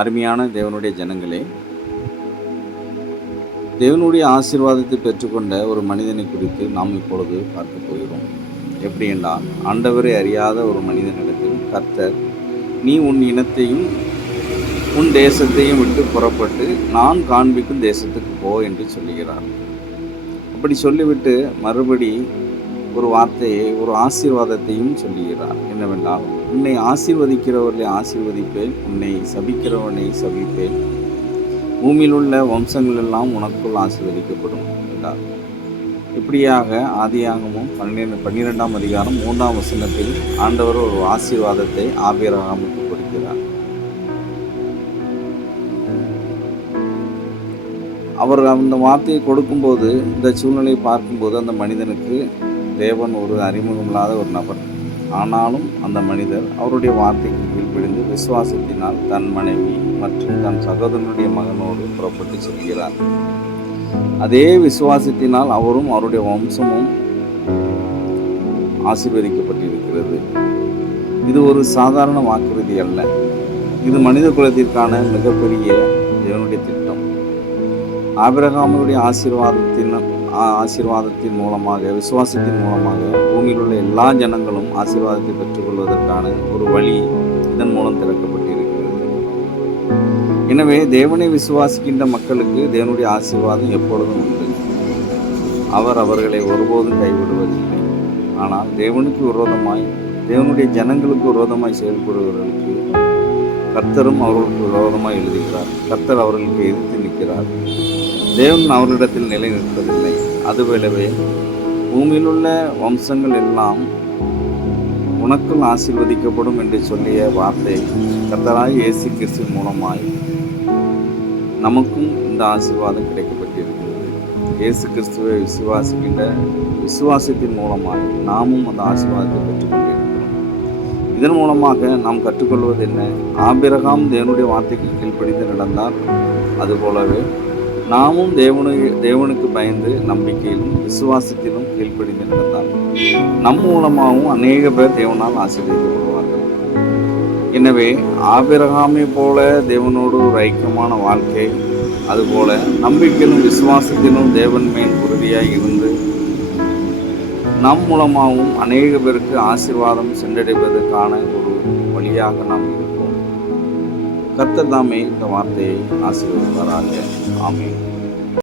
அருமையான தேவனுடைய ஜனங்களே, தேவனுடைய ஆசீர்வாதத்தை பெற்றுக்கொண்ட ஒரு மனிதனை குறித்து நாம் இப்பொழுது பார்க்க போகிறோம். எப்படி என்றால், ஆண்டவரை அறியாத ஒரு மனிதனிடத்தில் கர்த்தர், நீ உன் இனத்தையும் உன் தேசத்தையும் விட்டு புறப்பட்டு நான் காண்பிக்கும் தேசத்துக்கு போ என்று சொல்லுகிறார். அப்படி சொல்லிவிட்டு மறுபடி ஒரு வார்த்தையை, ஒரு ஆசீர்வாதத்தையும் சொல்லுகிறார். என்னவென்றால், உன்னை ஆசீர்வதிக்கிறவர்களை ஆசீர்வதிப்பேன், உன்னை சபிக்கிறவனை சபிப்பேன், பூமியில் உள்ள வம்சங்கள் எல்லாம் உனக்குள் ஆசீர்வதிக்கப்படும் என்றார். இப்படியாக ஆதியாகமும் 12ஆம் அதிகாரம் 3ஆம் வசனத்தில் ஆண்டவர் ஒரு ஆசீர்வாதத்தை ஆபிரகாமுக்கு கொடுக்கிறார். அவர் அந்த வார்த்தையை கொடுக்கும்போது, இந்த சூழ்நிலையை பார்க்கும்போது, அந்த மனிதனுக்கு தேவன் ஒரு அறிமுகமில்லாத ஒரு நபர். ஆனாலும் அந்த மனிதர் அவருடைய வார்த்தைக்கு கீழ்ப்படிந்து விசுவாசத்தினால் தன் மனைவி மற்றும் தன் சகோதரனுடைய மகனோடு புறப்பட்டு செல்கிறார். அதே விசுவாசத்தினால் அவரும் அவருடைய வம்சமும் ஆசீர்வதிக்கப்பட்டிருக்கிறது. இது ஒரு சாதாரண வாக்குறுதி அல்ல. இது மனித குலத்திற்கான மிகப்பெரிய தேவனுடைய திட்டம். ஆபிரகாமுடைய ஆசீர்வாதத்தின் மூலமாக, விசுவாசத்தின் மூலமாக பூமியில் உள்ள எல்லா ஜனங்களும் ஆசீர்வாதத்தை பெற்றுக்கொள்வதற்கான ஒரு வழி இதன் மூலம் திறக்கப்பட்டிருக்கிறது. எனவே தேவனை விசுவாசிக்கின்ற மக்களுக்கு தேவனுடைய ஆசீர்வாதம் எப்பொழுதும் உண்டு. அவர் அவர்களை ஒருபோதும் கைவிடுவதில்லை. ஆனால் தேவனுக்கு விரோதமாய், தேவனுடைய ஜனங்களுக்கு விரோதமாய் செயல்படுவதற்கு கர்த்தரும் அவர்களுக்கு விரோதமாய் எழுதுகிறார். கர்த்தர் அவர்களுக்கு எதிர்த்து நிற்கிறார். தேவன் அவர்களிடத்தில் நிலை நிற்பதில்லை. அதுபோலவே பூமியில் உள்ள வம்சங்கள் எல்லாம் உனக்குள் ஆசீர்வதிக்கப்படும் என்று சொல்லிய வார்த்தை கர்த்தராகிய இயேசு கிறிஸ்துவின் மூலமாய் நமக்கும் இந்த ஆசீர்வாதம் கிடைக்கப்பட்டிருக்கிறது. இயேசு கிறிஸ்துவை விசுவாசிக்கின்ற விசுவாசத்தின் மூலமாய் நாமும் அந்த ஆசீர்வாதத்தை பெற்றுக்கொண்டிருக்கிறோம். இதன் மூலமாக நாம் கற்றுக்கொள்வது என்ன? ஆபிரகாம் தேவனுடைய வார்த்தைக்கு கீழ்ப்படிந்து நடந்தார். அதுபோலவே நாமும் தேவனுக்கு பயந்து நம்பிக்கையிலும் விசுவாசத்திலும் கீழ்ப்படிந்து நடந்தார். நம் மூலமாகவும் அநேக பேர் தேவனால் ஆசீர்வதிக்கப்படுவார்கள். எனவே ஆபிரகாமை போல தேவனோடு ஒரு ஐக்கியமான வாழ்க்கை, அதுபோல நம்பிக்கையிலும் விசுவாசத்திலும் தேவன் மேல் உறுதியாய் இருந்து நம் மூலமாகவும் அநேக பேருக்கு ஆசீர்வாதம் சென்றடைவதற்கான ஒரு வழியாக நாம் இருப்போம். கர்த்தர் தாமே இந்த வார்த்தையை ஆசீர்வதிப்பாராக. ஆமென்.